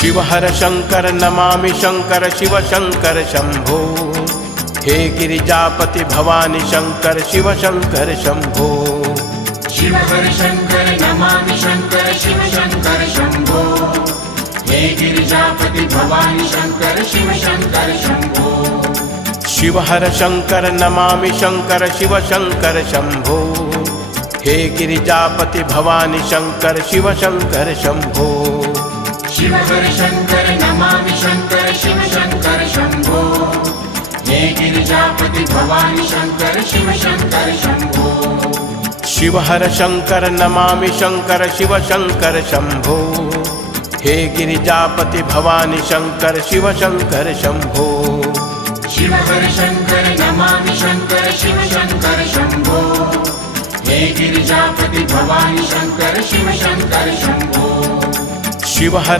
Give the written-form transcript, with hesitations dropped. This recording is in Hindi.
शिव हर शंकर नमामि शंकर शिव शंकर शंभो। हे गिरिजापति भवानी शंकर शिव शंकर शंभो। शिव हर शंकर नमामि शंकर शिव शंकर शंभो। हे गिरिजापति भवानी शंकर शिव शंकर शंभो। शिव हर शंकर नमामि शंकर शिव शंकर शंभो। हे गिरिजापति भवानी शंकर शिव शंकर शंभो। शिव हर शंकर नमामि शंकर शिव शंकर शंभो। हे गिरिजापति भवानी शंकर शिव शंकर शंभो। शिव हर शंकर नमामि शंकर शिव शंकर शंभो। हे गिरिजापति भवानी शंकर शिव शंकर शंभो। शिव हर शंकर नमामि शंकर शिव शंकर शंभो। हे गिरिजापति भवानी शंकर शिव शंकर शंभो। शिव हर